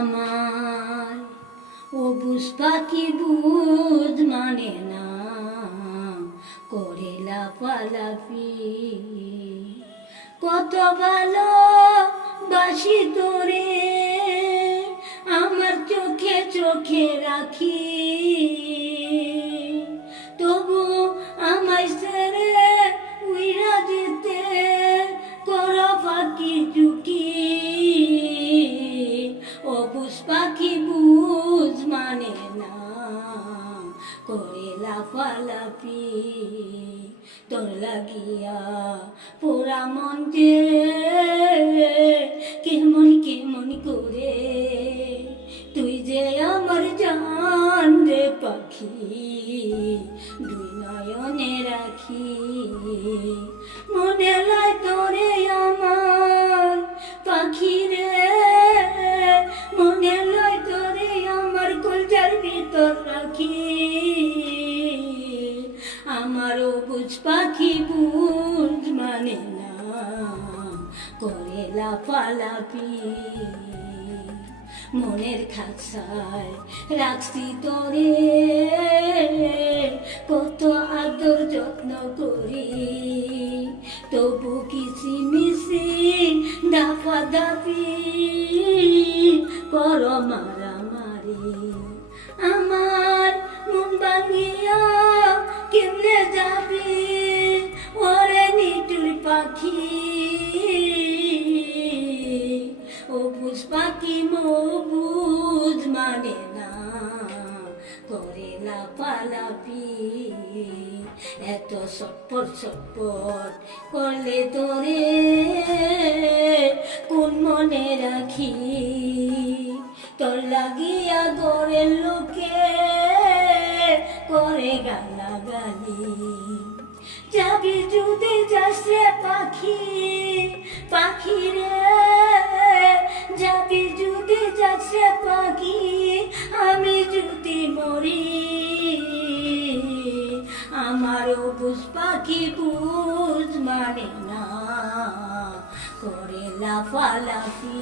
আমার। ও বুঝ পাখি বুঝ মানে না, করে লাফালাফি। কত ভালো বাসি তোরে, আমার চোখে চোখে রাখি। করে লাফালাফি তোর লাগিয়া পোড়া মন যে কেমন কেমন করে তুই যে আমার জান রে পাখি, দুই নয়নে রাখি। মনে ভিতর রাখি আমারও বুঝ পাখি বুঝ মানে না করে লাফালাফি মনের খাঁচায় রাখছি তোরে, কত আদর যত্ন করি। তবু কিসি মিশি দাফা দাফি কর পাখি, ও বুঝ পাখি মবুজ মানে না, করে লাফালাফি। এত সটপট সটপট করলে তোরে কোন মনে রাখি? তোর লাগিয়া গড়ের লোকে করে গালাগালি। যাবি যদি যাসে পাখি পাখি রে। যাবি যদি যাসে পাখি, আমি যদি মরি আমারও বুঝ পাখি বুঝ মানে না। করে লাফালাফি।